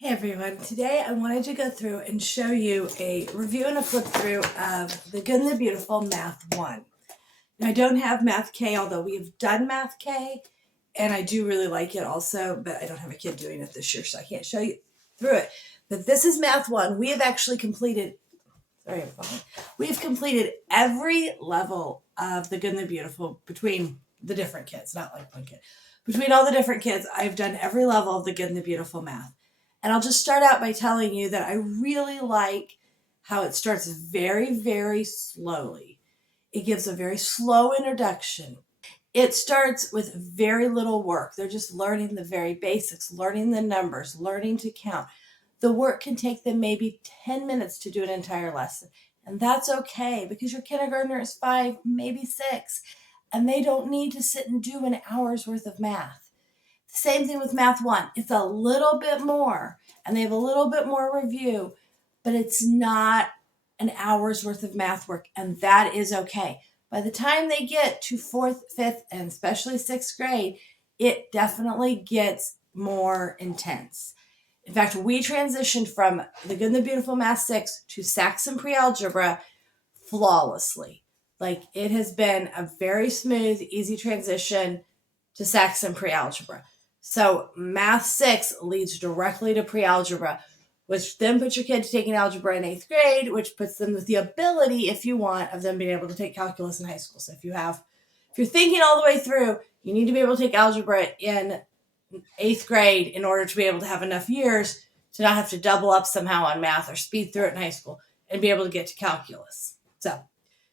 Hey everyone, today I wanted to go through and show you a review and a flip through of The Good and the Beautiful Math 1. Now I don't have Math K, although we've done Math K, and I do really like it also, but I don't have a kid doing it this year, so I can't show you through it. But this is Math 1. We have actually completed, we've completed every level of The Good and the Beautiful between the different kids, not like one kid. Between all the different kids, I've done every level of The Good and the Beautiful Math. And I'll just start out by telling you that I really like how it starts very, very slowly. It gives a very slow introduction. It starts with very little work. They're just learning the very basics, learning the numbers, learning to count. The work can take them maybe 10 minutes to do an entire lesson. And that's okay because your kindergartner is 5, maybe 6, and they don't need to sit and do an hour's worth of math. Same thing with Math 1. It's a little bit more, and they have a little bit more review, but it's not an hour's worth of math work, and that is okay. By the time they get to 4th, 5th, and especially 6th grade, it definitely gets more intense. In fact, we transitioned from The Good and the Beautiful Math 6 to Saxon Pre-Algebra flawlessly. Like, it has been a very smooth, easy transition to Saxon Pre-Algebra. So Math 6 leads directly to pre-algebra, which then puts your kid to taking algebra in 8th grade, which puts them with the ability, if you want, of them being able to take calculus in high school. So if you're thinking all the way through, you need to be able to take algebra in 8th grade in order to be able to have enough years to not have to double up somehow on math or speed through it in high school and be able to get to calculus. So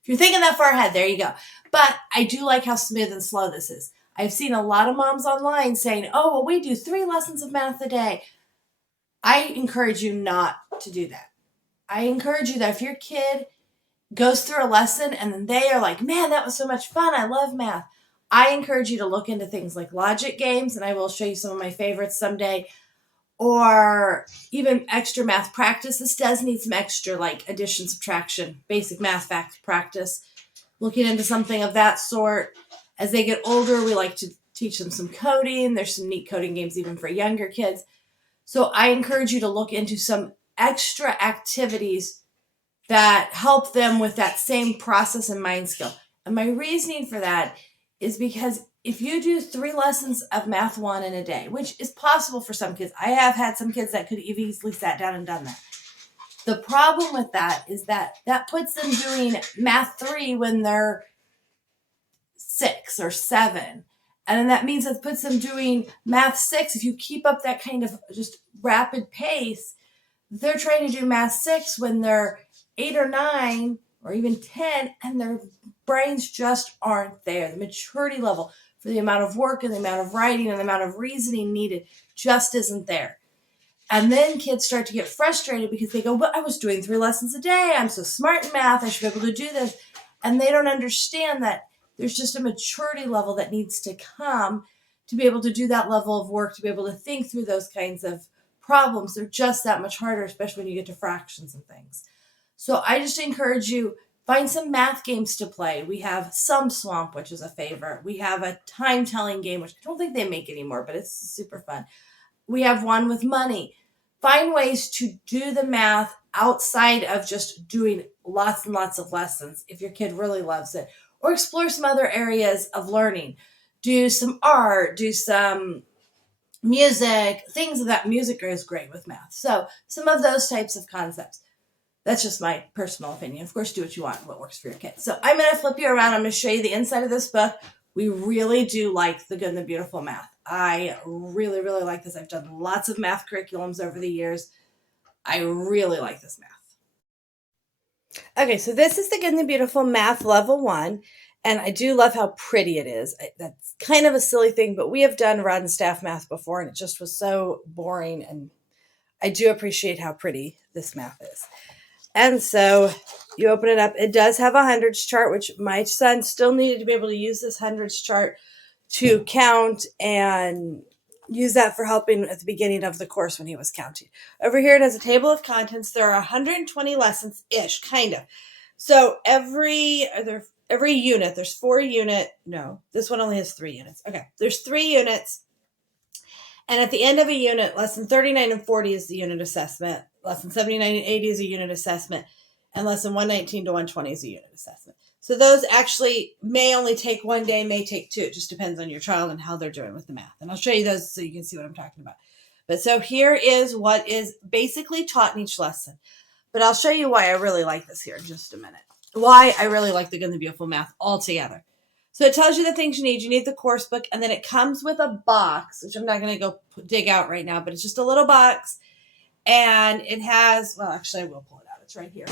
if you're thinking that far ahead, there you go. But I do like how smooth and slow this is. I've seen a lot of moms online saying, oh, well, we do 3 lessons of math a day. I encourage you not to do that. I encourage you that if your kid goes through a lesson and then they are like, man, that was so much fun, I love math, I encourage you to look into things like logic games, and I will show you some of my favorites someday, or even extra math practice. This does need some extra, like addition, subtraction, basic math fact practice. Looking into something of that sort. As they get older, we like to teach them some coding. There's some neat coding games even for younger kids. So I encourage you to look into some extra activities that help them with that same process and mind skill. And my reasoning for that is because if you do 3 lessons of Math 1 in a day, which is possible for some kids, I have had some kids that could have easily sat down and done that. The problem with that is that puts them doing Math 3 when they're 6 or 7. And then that means it puts them doing Math 6. If you keep up that kind of just rapid pace, they're trying to do Math 6 when they're 8 or 9 or even 10, and their brains just aren't there. The maturity level for the amount of work and the amount of writing and the amount of reasoning needed just isn't there. And then kids start to get frustrated because they go, but I was doing 3 lessons a day. I'm so smart in math. I should be able to do this. And they don't understand that there's just a maturity level that needs to come to be able to do that level of work, to be able to think through those kinds of problems. They're just that much harder, especially when you get to fractions and things. So I just encourage you, find some math games to play. We have Sum Swamp, which is a favorite. We have a time-telling game, which I don't think they make anymore, but it's super fun. We have one with money. Find ways to do the math outside of just doing lots and lots of lessons if your kid really loves it. Or explore some other areas of learning. Do some art, do some music, things of that. Music is great with math. So some of those types of concepts. That's just my personal opinion. Of course, do what you want, what works for your kid. So I'm going to flip you around. I'm going to show you the inside of this book. We really do like The Good and the Beautiful Math. I really, really like this. I've done lots of math curriculums over the years. I really like this math. Okay, so this is The Good and the Beautiful Math Level 1, and I do love how pretty it is. That's kind of a silly thing, but we have done rod and staff math before, and it just was so boring, and I do appreciate how pretty this math is. And so you open it up. It does have a hundreds chart, which my son still needed to be able to use this hundreds chart to count and use that for helping at the beginning of the course when he was counting. Over here, it has a table of contents. There are 120 lessons-ish, kind of. So every unit, there's 4 units. No, this one only has 3 units. Okay, there's 3 units. And at the end of a unit, lesson 39 and 40 is the unit assessment. Lesson 79 and 80 is a unit assessment. And lesson 119 to 120 is a unit assessment. So those actually may only take one day, may take two. It just depends on your child and how they're doing with the math. And I'll show you those so you can see what I'm talking about. But so here is what is basically taught in each lesson. But I'll show you why I really like this here in just a minute. Why I really like the Good and the Beautiful math altogether. So it tells you the things you need. You need the course book, and then it comes with a box, which I'm not going to go dig out right now, but it's just a little box. And it has, well, actually, I will pull it out. It's right here.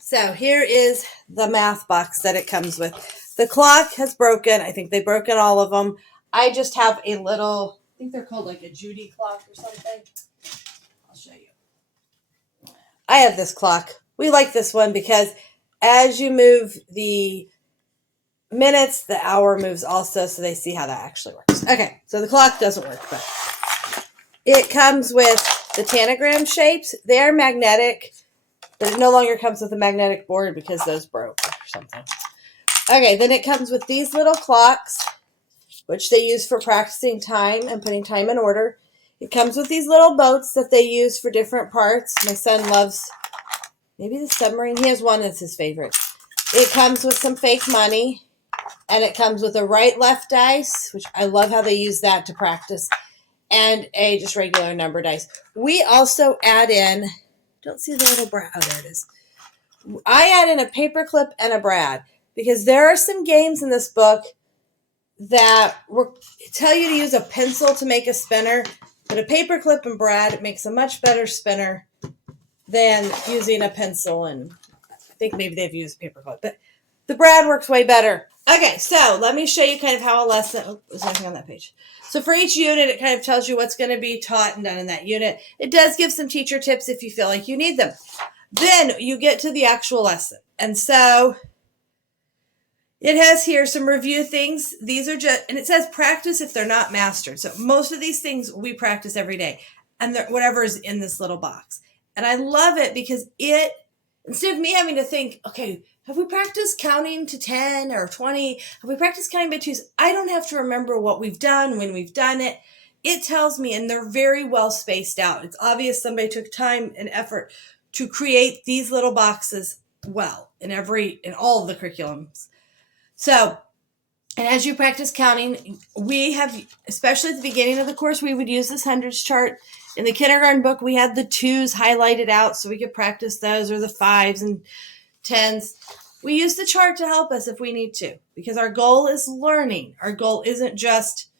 So here is the math box that it comes with. The clock has broken. I think they've broken all of them. I just have a little, I think they're called like a Judy clock or something. I'll show you. I have this clock. We like this one because as you move the minutes, the hour moves also, so they see how that actually works. Okay, so the clock doesn't work, but it comes with the tanagram shapes. They're magnetic, but it no longer comes with a magnetic board because those broke or something. Okay, then it comes with these little clocks, which they use for practicing time and putting time in order. It comes with these little boats that they use for different parts. My son loves maybe the submarine. He has one that's his favorite. It comes with some fake money, and it comes with a right-left dice, which I love how they use that to practice, and a just regular number dice. We also add in, don't see the little brad. Oh, there it is. I add in a paperclip and a brad because there are some games in this book that tell you to use a pencil to make a spinner, but a paperclip and brad makes a much better spinner than using a pencil, and I think maybe they've used paperclip, but the brad works way better. Okay, so let me show you kind of how a lesson, oh, there's nothing on that page. So for each unit, it kind of tells you what's going to be taught and done in that unit. It does give some teacher tips if you feel like you need them. Then you get to the actual lesson. And so it has here some review things. These are just, and it says practice if they're not mastered. So most of these things we practice every day, and whatever is in this little box. And I love it because it, instead of me having to think, okay, have we practiced counting to 10 or 20? Have we practiced counting by twos? I don't have to remember what we've done, when we've done it. It tells me, and they're very well spaced out. It's obvious somebody took time and effort to create these little boxes well in all of the curriculums. So, and as you practice counting, we have, especially at the beginning of the course, we would use this hundreds chart. In the kindergarten book, we had the twos highlighted out so we could practice those, or the fives and tens. We use the chart to help us if we need to, because our goal is learning. Our goal isn't just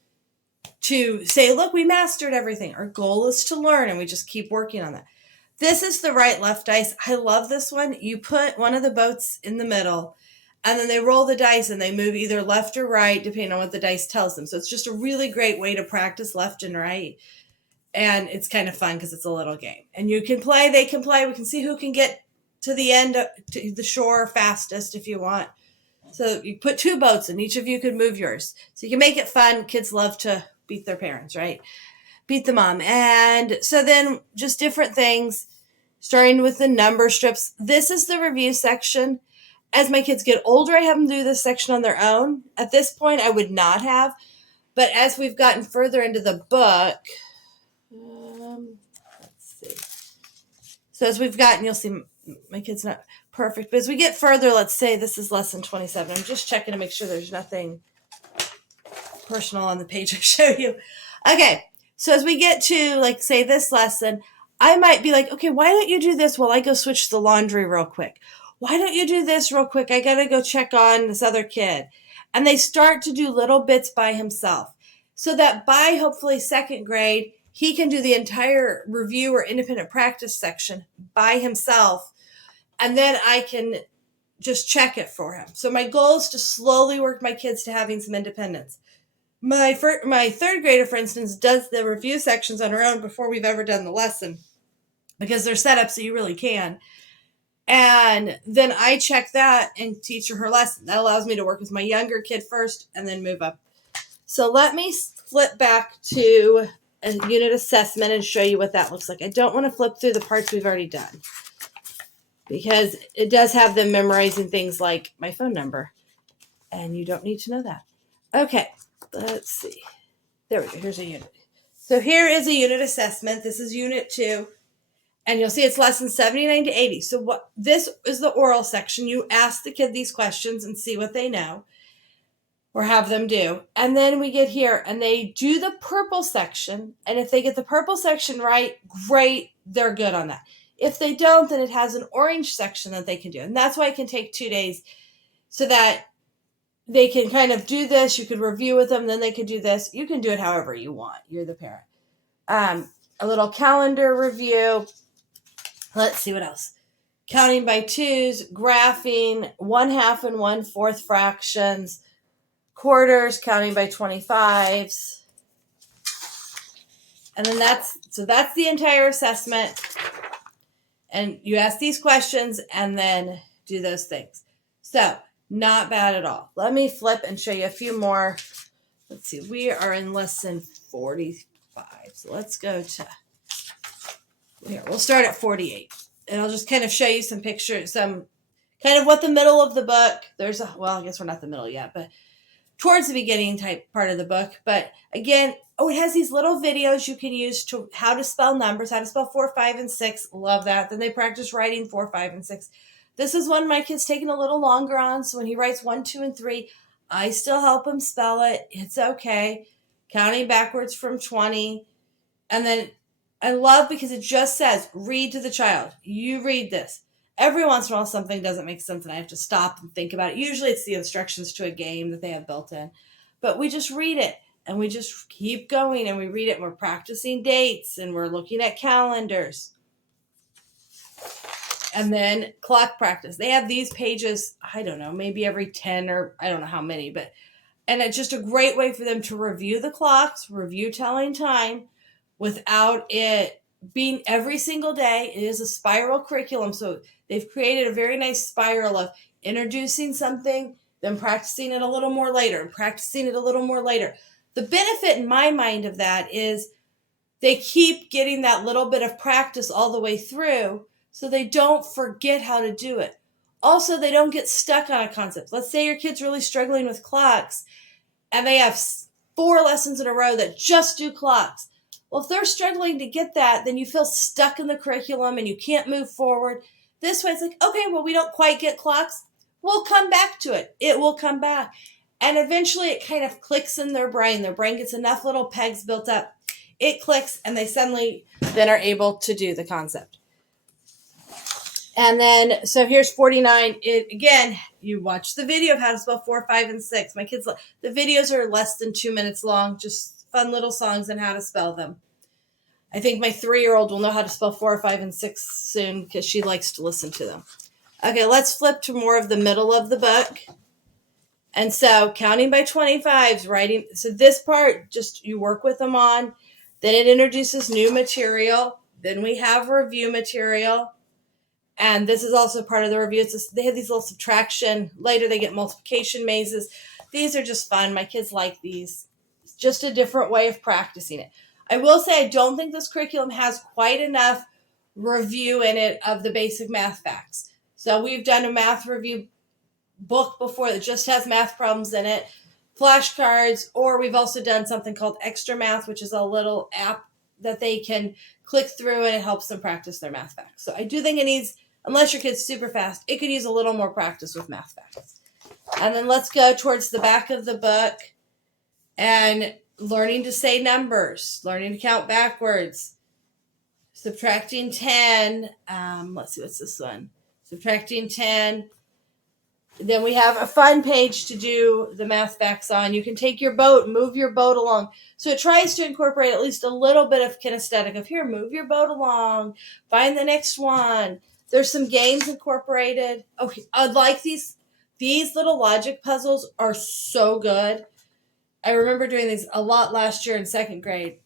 to say, look, we mastered everything. Our goal is to learn, and we just keep working on that. This is the right-left dice. I love this one. You put one of the boats in the middle, and then they roll the dice, and they move either left or right, depending on what the dice tells them. So it's just a really great way to practice left and right. And it's kind of fun because it's a little game. And you can play, they can play. We can see who can get to the end, to the shore fastest if you want. So you put two boats, and each of you could move yours. So you can make it fun. Kids love to beat their parents, right? Beat the mom. And so then just different things, starting with the number strips. This is the review section. As my kids get older, I have them do this section on their own. At this point, I would not have. But as we've gotten further into the book, let's see. So as we've gotten, you'll see my kid's not perfect. But as we get further, let's say this is lesson 27. I'm just checking to make sure there's nothing personal on the page I show you. Okay. So as we get to, like, say this lesson, I might be like, okay, why don't you do this while I go switch the laundry real quick? Why don't you do this real quick? I got to go check on this other kid. And they start to do little bits by himself so that by hopefully second grade, he can do the entire review or independent practice section by himself. And then I can just check it for him. So my goal is to slowly work my kids to having some independence. My third grader, for instance, does the review sections on her own before we've ever done the lesson because they're set up so you really can. And then I check that and teach her lesson. That allows me to work with my younger kid first and then move up. So let me flip back to a unit assessment and show you what that looks like. I don't want to flip through the parts we've already done because it does have them memorizing things like my phone number. And you don't need to know that. Okay, let's see. There we go. Here's a unit. So here is a unit assessment. This is unit 2. And you'll see it's lesson 79 to 80. So what this is the oral section. You ask the kid these questions and see what they know or have them do. And then we get here and they do the purple section. And if they get the purple section right, great, they're good on that. If they don't, then it has an orange section that they can do. And that's why it can take 2 days, so that they can kind of do this. You could review with them, then they could do this. You can do it however you want. You're the parent. A little calendar review. Let's see what else. Counting by twos, graphing, 1/2 and 1/4 fractions, quarters, counting by 25s. And then that's the entire assessment. And you ask these questions and then do those things. So, not bad at all. Let me flip and show you a few more. Let's see. We are in lesson 45. So let's go to here. We'll start at 48. And I'll just kind of show you some pictures, some kind of what the middle of the book. I guess we're not the middle yet, but towards the beginning type part of the book. But again, it has these little videos you can use to how to spell numbers, how to spell 4, 5, and 6. Love that. Then they practice writing 4, 5, and 6. This is one my kid's taking a little longer on. So when he writes 1, 2, and 3, I still help him spell it. It's okay. Counting backwards from 20. And then I love because it just says, read to the child. You read this. Every once in a while, something doesn't make sense and I have to stop and think about it. Usually it's the instructions to a game that they have built in. But we just read it and we just keep going and we read it and we're practicing dates and we're looking at calendars. And then clock practice. They have these pages, I don't know, maybe every 10 or I don't know how many. And it's just a great way for them to review the clocks, review telling time, without it being every single day. It is a spiral curriculum. So they've created a very nice spiral of introducing something, then practicing it a little more later, and practicing it a little more later. The benefit in my mind of that is they keep getting that little bit of practice all the way through so they don't forget how to do it. Also, they don't get stuck on a concept. Let's say your kid's really struggling with clocks and they have 4 lessons in a row that just do clocks. Well, if they're struggling to get that, then you feel stuck in the curriculum and you can't move forward. This way, it's like, okay, well, we don't quite get clocks. We'll come back to it. It will come back. And eventually it kind of clicks in their brain. Their brain gets enough little pegs built up. It clicks and they suddenly then are able to do the concept. And then, so here's 49. Again, you watch the video of how to spell 4, 5, and 6. My kids, the videos are less than 2 minutes long, just fun little songs and how to spell them. I think my 3-year-old will know how to spell 4, 5, and 6 soon because she likes to listen to them. Okay, let's flip to more of the middle of the book. And so counting by 25s, writing. So this part, just you work with them on. Then it introduces new material. Then we have review material. And this is also part of the review. They have these little subtraction. Later they get multiplication mazes. These are just fun. My kids like these. It's just a different way of practicing it. I will say I don't think this curriculum has quite enough review in it of the basic math facts. So we've done a math review book before that just has math problems in it, flashcards, or we've also done something called Extra Math, which is a little app that they can click through and it helps them practice their math facts. So I do think it needs, unless your kid's super fast, it could use a little more practice with math facts. And then let's go towards the back of the book and learning to say numbers, learning to count backwards, subtracting 10. Let's see, what's this one? Subtracting 10. Then we have a fun page to do the math facts on. You can take your boat, move your boat along. So it tries to incorporate at least a little bit of kinesthetic of here, move your boat along, find the next one. There's some games incorporated. Okay, I like these. These little logic puzzles are so good. I remember doing these a lot last year in 2nd grade.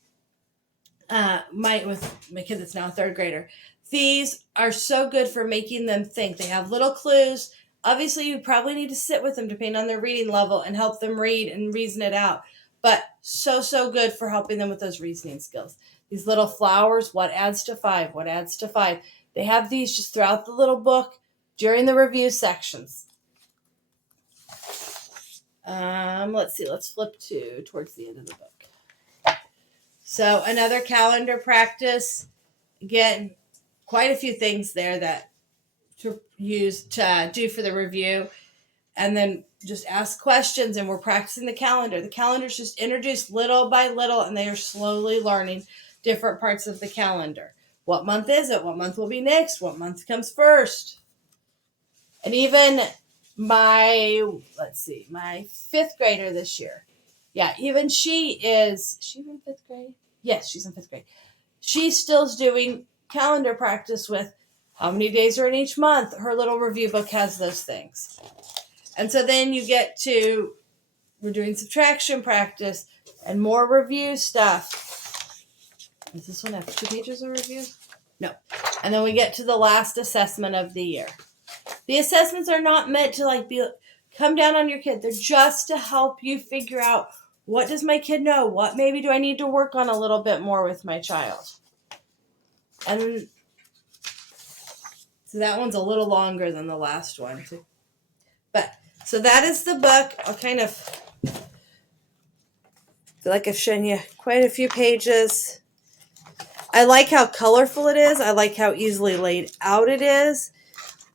With my kid that's now a 3rd grader. These are so good for making them think. They have little clues. Obviously, you probably need to sit with them depending on their reading level and help them read and reason it out. But so good for helping them with those reasoning skills. These little flowers, what adds to 5? What adds to 5? They have these just throughout the little book during the review sections. Let's see. Let's flip towards the end of the book. So another calendar practice. Again, quite a few things there that to use to do for the review. And then just ask questions, and we're practicing the calendar. The calendar's just introduced little by little, and they are slowly learning different parts of the calendar. What month is it? What month will be next? What month comes first? And even my 5th grader this year. Yeah, even she in 5th grade? Yes, she's in 5th grade. She still's doing calendar practice with how many days are in each month. Her little review book has those things. And so then you get to, we're doing subtraction practice and more review stuff. Does this one have 2 pages of review? No. And then we get to the last assessment of the year. The assessments are not meant to come down on your kid. They're just to help you figure out, what does my kid know? What maybe do I need to work on a little bit more with my child? And so that one's a little longer than the last one. But so that is the book. I'll kind of feel like I've shown you quite a few pages. I like how colorful it is. I like how easily laid out it is.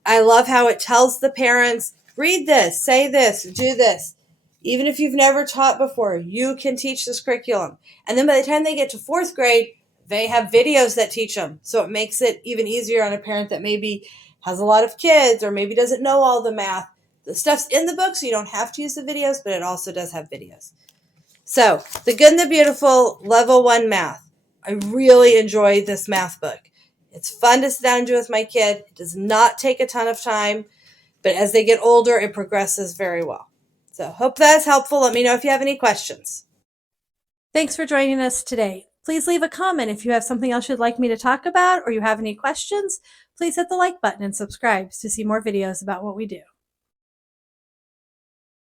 I love how it tells the parents, read this, say this, do this. Even if you've never taught before, you can teach this curriculum. And then by the time they get to 4th grade, they have videos that teach them. So it makes it even easier on a parent that maybe has a lot of kids or maybe doesn't know all the math. The stuff's in the book, so you don't have to use the videos, but it also does have videos. So, The Good and the Beautiful, Level 1 Math. I really enjoy this math book. It's fun to sit down and do with my kid. It does not take a ton of time, but as they get older, it progresses very well. So, hope that's helpful. Let me know if you have any questions. Thanks for joining us today. Please leave a comment if you have something else you'd like me to talk about or you have any questions. Please hit the like button and subscribe to see more videos about what we do.